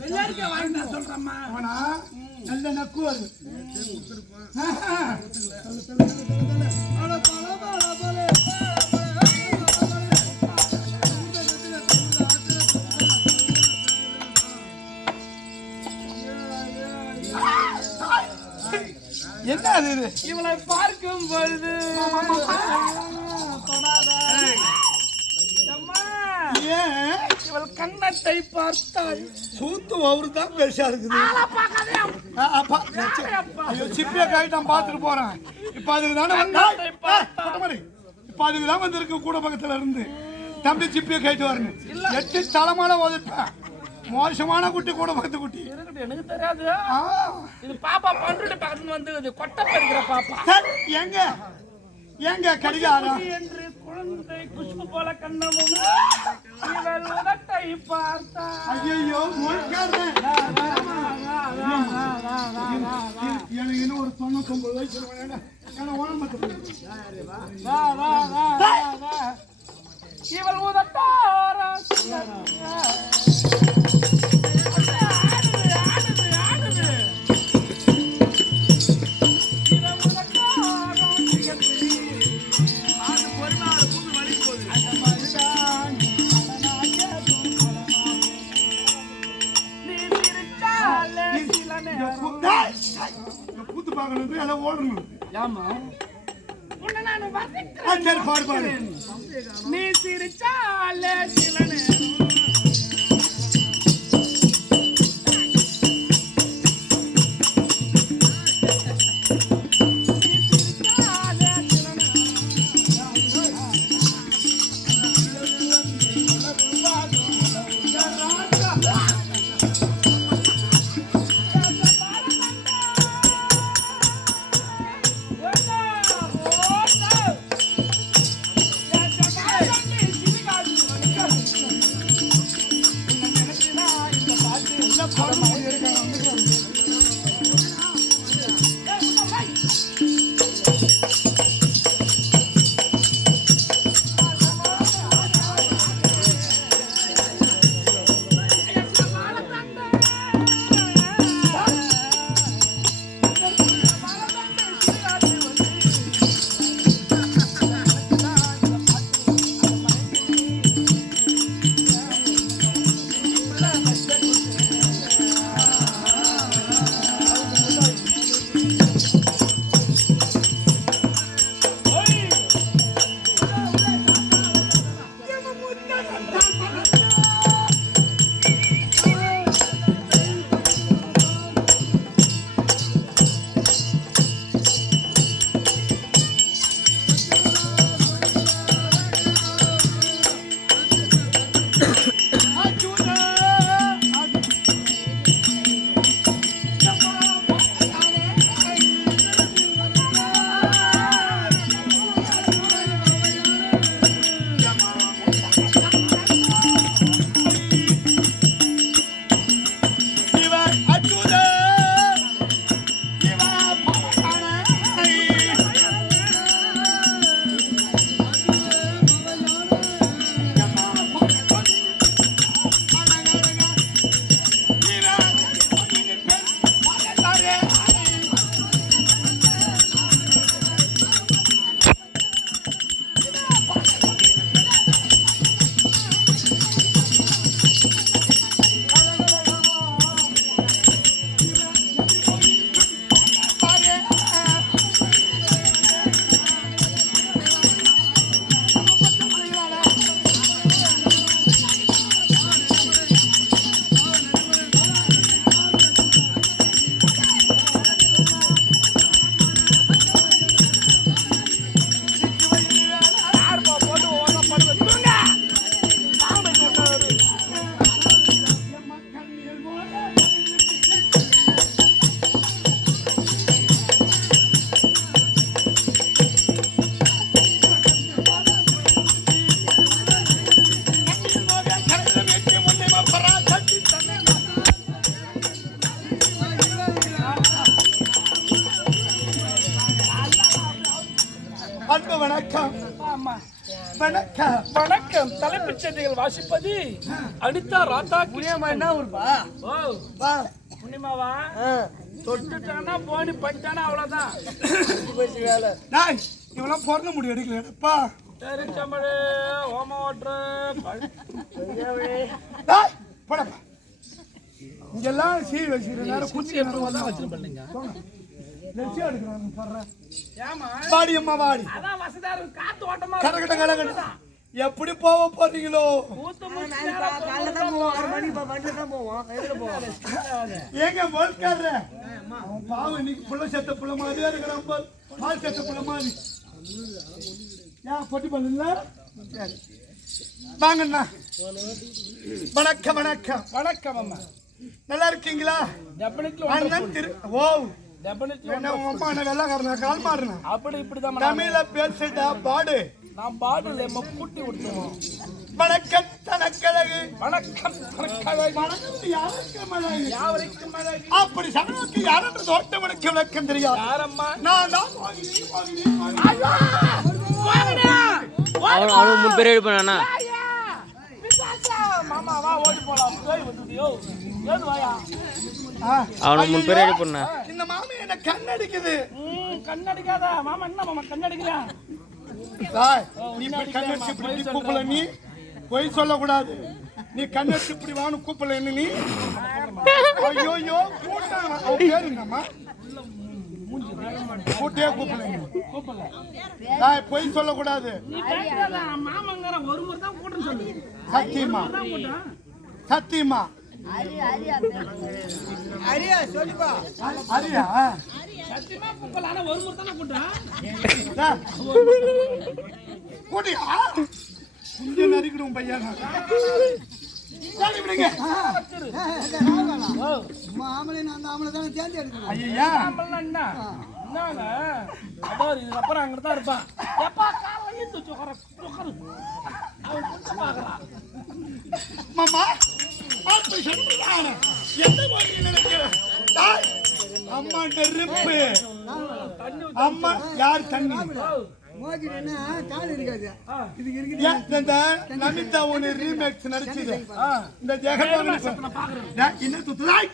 வெள்ளாரிக்கா வாங்கி நான் சொல்றேம்மா. அவனா நல்ல நக்குவாரு. என்ன அது? இவளை பார்க்கும் பொழுது இவள் கண்ணத்தை பார்த்தாள். சூத்து அவரு தான் பெருசா இருக்குது. சிப்பிய காய்ட்டான் பாத்துட்டு போறேன். இப்ப அதுக்கு தானே இப்ப அதுக்கு தான் வந்திருக்கு கூட பக்கத்துல இருந்து. தம்பி சிப்பிய காய்ட்டு வரணும். 8 தளமான உதப்பேன். மோசமான குட்டி கூட பக்கத்து குட்டி எனக்கு தெரியாது. இது பாப்பா பண்ருட்டு பக்கத்துல வந்து கொட்டை பறிக்கிற பாப்பா. எங்க எங்க கடிகாரம் என்று குழந்தை குஷ்பு போல கண்ணமும் இவள் உதட்டை பார்த்தா. ஐயோ எனக்கு இன்னும் ஒரு 99 வயசு இவள் உதட்டாரா கூத்து பார்க்கணும் எல்லாம் ஓடணும். ஆமா பாடு நீ சிரிச்சாலே சில நேரம் வணக்கம். வணக்கம். தலைப்புச் செய்திகள் வாசிப்பது அனிதா ராதா. புண்ணியமா என்ன ஊருப்பா? ஓ வா. புண்ணியமாவா? தொட்டுட்டானா போனி பண்ணிட்டானா அவ்வளவுதான். வேலை டேய், இவெல்லாம் பிறந்த முடி எடுக்கலப்பா. தெரிஞ்சம்படு ஓம ஓட்டுற டேய், போடப்பா. இங்கெல்லாம் சீ வச்சிருக்க நேரம் குச்சி தான் வச்சிருப்பீங்க. நெச்சி எடுக்கிறாங்க பாரு. ஏமா வாடி அம்மா வாடி. அதான் வசதாரு காத்து ஓட்டமா கரகட்ட எப்படி போக போறீங்களோ? ஊத்து காலைல தான் போவோம், 6 மணி வண்டியில தான் போவோம். எதுல போவோம்? ஏங்க போல்காரர அவன் பாவம் இன்னைக்கு புள்ள செத்த புள்ள மாதிரியா இருக்கிறான் பால். பால் செத்த புள்ள மாதிரி. ஏன் பொட்டி பண்ணல? சரி வாங்கண்ணா. வணக்கம் வணக்கம். வணக்கம் அம்மா. நல்லா இருக்கீங்களா? டெபினெட்லி அண்ணன் திரு ஓ டெபினெட்லி என்ன உங்க அம்மா என்ன வெள்ளக்காரனா கால் மாறுனா? அப்படி இப்படிதான் தமிழ்ல பேசிட்டா பாடு. நான் பாடல கூட்டி விட்டுருவோம். வணக்கம் தனக்கழகு. வணக்கம் வணக்கம் யாருக்கு மழகு? யாவரைக்கும் மழை. அப்படி சமயத்துக்கு யாரென்று தோட்டமனுக்கு விளக்கம் தெரியாது. யாரம்மா? நான் தான் அவனுக்கு முன் பேர் எழுப்பானா? மாமா வா ஓடி போலாம். வந்துட்டியோ ஏது வாயா? அவனுக்கு முன் பேர் எழுப்பானா? இந்த மாமி என்ன கண்ணடிக்குது. கண்ணடிக்காதா மாமா? என்ன மாமா கண்ணடிக்கல? நீ இப்படி கண்ணடிச்சு இப்படி கூப்பிடல. நீ பொய் சொல்லக்கூடாது. நீ கண்ணடிச்சு இப்படி வான்னு கூப்பிடல. என்ன நீ? ஐயோ கூட்டாங்க. அவன் பேரு என்னம்மா? கூட்டியே கூப்பிடல. பொய் சொல்லக்கூடாது. மாமங்கிற ஒரு முறை தான் கூட்டம் சொல்லு. சத்தியமா சத்தியமா அரியா சொல்லுப்பா. அரியா சத்தியமா கூப்பிடல. ஆனா ஒரு முறை தானே கூட்டம். கூட்டியா குஞ்சம் நறுக்கிடும் பையன். மாமலை நான் ஆமலை தானே தேர்ந்து எடுக்கணும். ஐயா என்னங்க அதாவது இதுக்கப்புறம் அங்கிட்டு தான் இருப்பான். எப்பா காலை ஈத்து உட்காரு அவன் கூட்டம் பார்க்கறான். மாமா அப்படி சொல்லுறானே என்ன மாதிரி நினைக்கிறேன்? அம்மா நெருப்பு. அம்மா யார் தண்ணி? மோகினா கால் இருக்காது. இதுக்கு இருக்குது. இந்த நமிதா ஒன்னு ரீமேக்ஸ் நடிச்சது. இந்த ஜெகன் என்ன துத்துறாய்?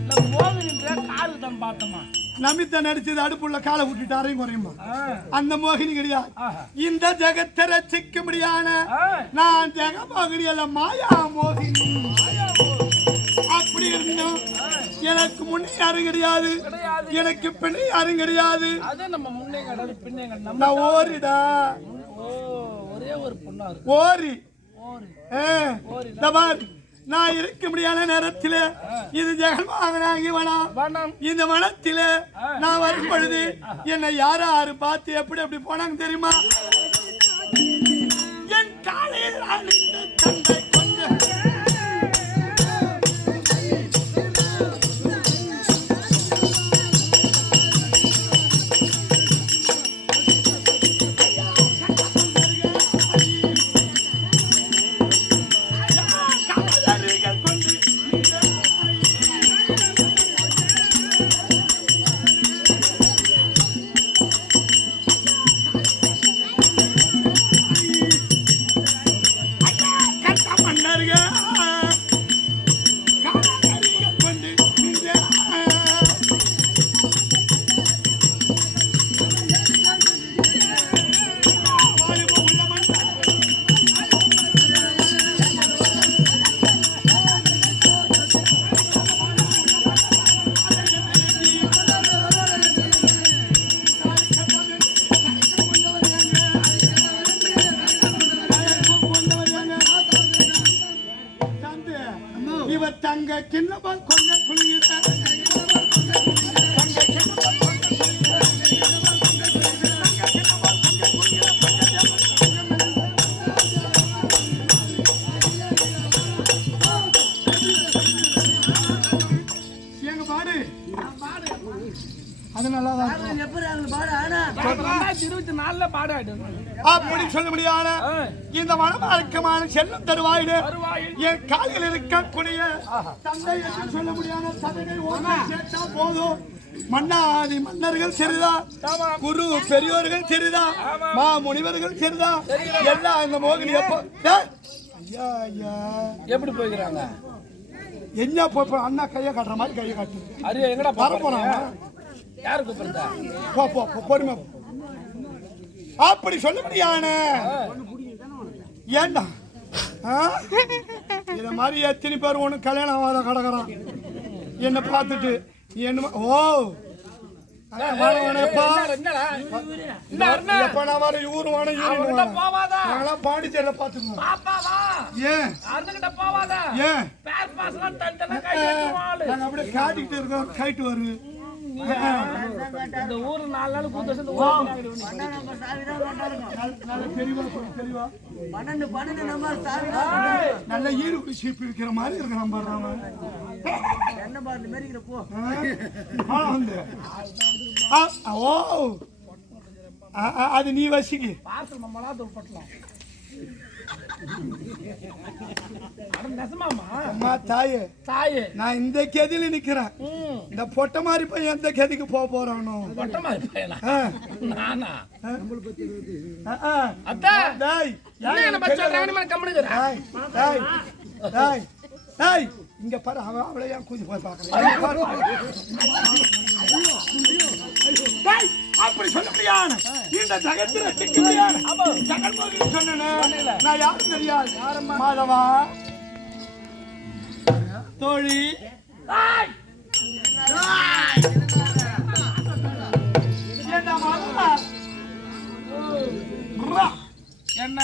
இல்ல மோகினின்ற கால் தான் பார்த்தமா. நமிதா நடிச்சது அடுப்புள்ள காலை விட்டுட்டு அரையும் குறையுமா? அந்த மோகினி கிடையாது. இந்த ஜெகத்தை ரசிக்க முடியான நான் ஜெக மோகினி அல்ல, மாயா மோகினி. அப்படி இருந்தோம். எனக்கு முன்னே யாரும் கிடையாது, எனக்கு பின்னே யாரும் கிடையாது. அதே நம்ம முன்னே கிடையாது பின்னே கிடையாது. நான் ஓரிடா. ஒரே ஒரு பொண்ணா இருக்கு. ஓரி நான் இருக்க முடியாத நேரத்தில் இது ஜெகன்மோகனாகி வனம். இந்த வனத்தில் நான் வரும் பொழுது என்னை யாரு பார்த்து எப்படி எப்படி போனாங்க தெரியுமா? என் காலையில் தந்தை கொஞ்சம் இவர் தங்க கிண்ணபால் கொஞ்ச குளிர எங்க பாடு அது நல்லா தான் 2024 பாடாயிடும். அப்படி சொல்ல முடியாத இந்த மனமார்க்கமான செல்லும் தருவாயிடு என் காலில் இருக்கக்கூடிய தந்தை என்று சொல்ல முடியாத சதகை ஒன்றை சேர்த்தா போதும் மன்னாதி மன்னர்கள் சரிதான், குரு பெரியோர்கள் சரிதான், மா முனிவர்கள் சரிதான், எல்லாம் இந்த மோகினி எப்போ ஐயா ஐயா எப்படி போய்க்கிறாங்க? என்ன போய் அண்ணா கையை காட்டுற மாதிரி கையை காட்டு. அரியா எங்கடா வர போறாங்க? யாரு கூப்பிடுறா? போ போ பொறுமை. அப்படி சொல்ல முடியானே ஏண்டா இத மாதிரி எத்தனை பேர் ஒண்ணு கல்யாணம் ஆகாத கடக்கிறான் என்ன பார்த்துட்டு என்ன ஓ பாண்டிச்சேரியில பாத்துக்கோங்க. ஏன் அப்படியே காட்டிக்கிட்டு இருக்கோம் கைட்டு வருது. இந்த ஊரு 4 நாள் கூத்து நல்ல ஈடு சீப்பு இருக்கிற மாதிரி இருக்க நம்புறாங்க. ஓ அது நீ வசிக்கு தாயே தாயே நான் இந்த கேதியில நிக்கிறேன். இந்த பொட்ட மாதிரி பையன் எந்த கேதிக்கு போக போறானோ? பொட்ட மாதிரி பையனா? நானா? இங்க பாரு அவளை ஏன் கூதி போய் பாக்குறேன். அப்படி சொல்ல முடியாது. இந்த ஜகத்துல சிக்க முடியாது. ஜெகன்மோகன் சொன்னேன் நான் யாரும் தெரியாது. மாதவா தோழி என்ன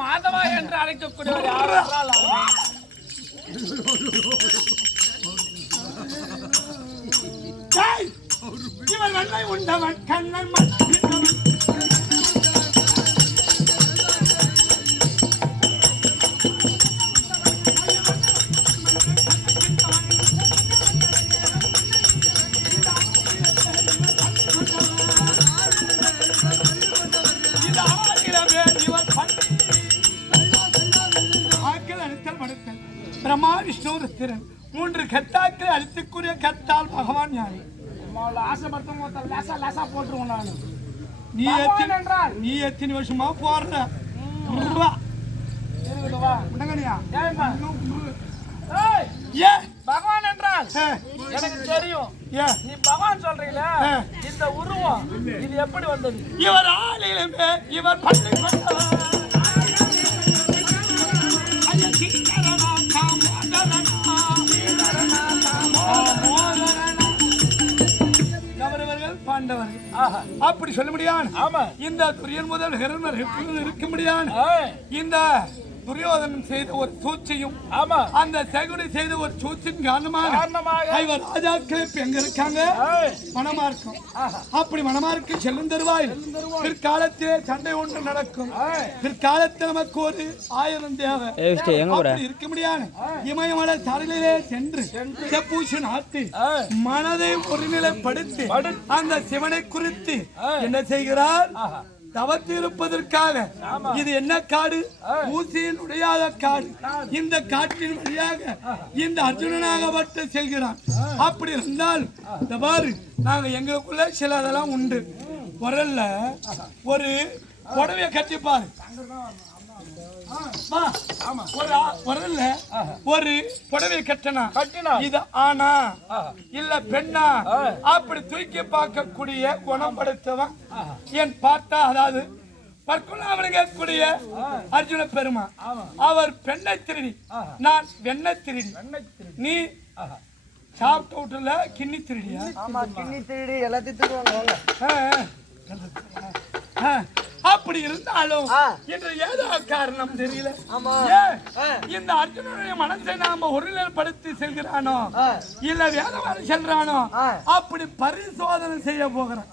மாதவா என்று அழைக்கக்கூடியவர் யார்? இவன் வெள்ளை உண்டவன் கண்ணன் பிரம்மா விஷ்ணு ருத்திரன் 3 கத்தாக்களை அழித்துக்குரிய கத்தால் பகவான் ஞானி. ஆசைப்படுத்த லேசா லேசா போட்டுருவோம். நான் நீ எத்தனை வருஷமா போடுற பகவான் என்றால் எனக்கு தெரியும். நீ பகவான் சொல்றீங்கள இந்த உருவம் இது எப்படி வந்தது? இவர் ஆளிலுமே இவர் பண்ணி அப்படி சொல்ல முடியாது. இந்த துரியன் முதல் ஹிரண்யர் இருக்க முடியாது. இந்த துரியோதனன் செய்த ஒரு சூழ்ச்சியும் அந்த சகுனி செய்த ஒரு சூழ்ச்சியின் காரணமாக இவர் ராஜாக்களே எங்க இருக்காங்க மனமா இருக்கும். அப்படி மனமாருக்கு செல்லும் தருவாயில் பிற்காலத்திலே சண்டை ஒன்று நடக்கும். பிற்காலத்தில் நமக்கு ஒரு 1000 தேவை. இருக்க முடியாது. இமயமலை சாலையிலே சென்று செப்பூசி நாட்டு மனதை ஒருநிலைப்படுத்தி அந்த சிவனை குறித்து என்ன செய்கிறார்? தவத்திருப்பதற்காக. இது என்ன காடு? ஊசியின் உடையாத காடு. இந்த காட்டின் வழியாக இந்த அர்ஜுனனாகப்பட்டு செல்கிறான். அப்படி இருந்தால் இந்த பாரு நாங்க எங்களுக்குள்ள சில அதெல்லாம் உண்டு. உரல்ல ஒரு புடவைய கட்டிப்பாரு. ஒரு புடவை கட்டினா இது ஆனா இல்ல பெண்ணா அப்படி தூக்கி பார்க்கக்கூடிய குணம் படைத்தவன் என் பார்த்தா, அதாவது பற்கொள்ளாமக்கூடிய அர்ஜுன பெருமா. அவர் பெண்ணை திருடி, நான் வெண்ணை திருடி. நீ சாப்பிட்டு விட்டுல கிண்ணி திருடியா? கிண்ணி திருடி எல்லாத்தையும் திருடுவாங்க. அப்படி இருந்தாலும் என்று ஏதோ காரணம் தெரியல. இந்த அர்ஜுனுடைய மனசை நாம ஒருநிலைப்படுத்தி செல்கிறானோ இல்ல வேதவாதி செல்றானோ அப்படி பரிசோதனை செய்ய போகிறேன்.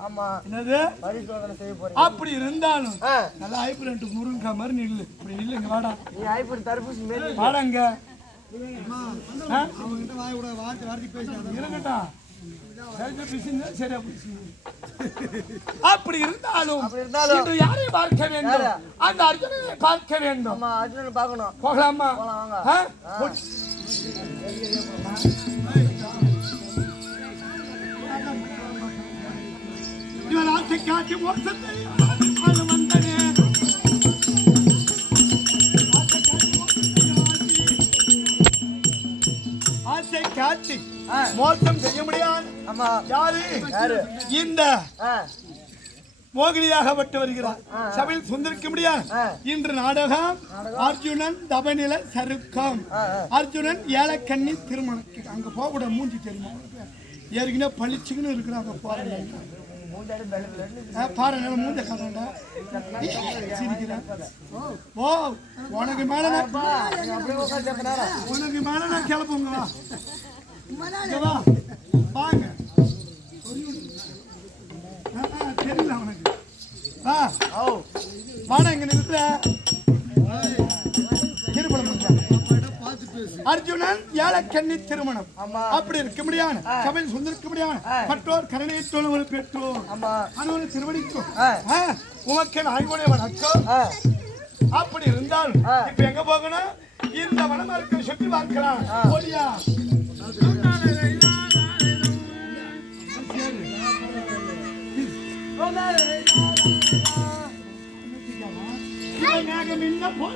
என்னது பரிசோதனை செய்ய போறேன்? அப்படி இருந்தாலும் நல்லா ஐப்பு 2 முருங்கா மாதிரி நில்லு. இப்படி இல்லைங்க வாடா. நீ ஐப்பு தர்பூசணி மேல வாடங்க. அவங்கிட்ட வாய் விட வார்த்தை பேசினாங்க இருக்கட்டும். சரியா அப்படி இருந்தாலும் யாரை பார்க்க வேண்டும்? அந்த அர்ஜுனனை பார்க்க வேண்டும். அர்ஜுனனை பார்க்கணும். போகலாமா? காட்டி மோசத்தை அது வந்தனே ஆசை காட்டி மோசம் செய்ய முடியாது. ஆமா யாரு இந்த மோகினியாகப்பட்டு வருகிறார். சபையில் சுந்தரிக்க முடியாது. இன்று நாடகம் அர்ஜுனன் தபநில சருக்கம். அர்ஜுனன் ஏலக்கண்ணி திருமணம். அங்க போக கூட மூஞ்சி தெரியுமா ஏற்கனவே பளிச்சுன்னு இருக்கிறாங்க. பாருங்க பாருங்க மூஞ்ச கதாண்டா சிரிக்கிறேன். ஓ உனக்கு மேல உனக்கு மேல நான் கிளப்புங்க. வா வாங்க தெரியல உனக்கு. வாடா இங்க நிறுத்த. அர்ஜுனன் ஏலக்கண்ணி திருமணம். அப்படி இருக்க முடியாது. சபையில் சுந்தரிக்க முடியாது. கற்றோர் கருணையற்றோர் பெற்றோர் அனுவனை திருவடிக்கும் உமக்கு நாய்கோடைய வணக்கம். அப்படி இருந்தால் இப்ப எங்க போகணும்? இந்த வனமரத்தை சுற்றி பார்க்கலாம். ஓடியா மேகம் என்ன போல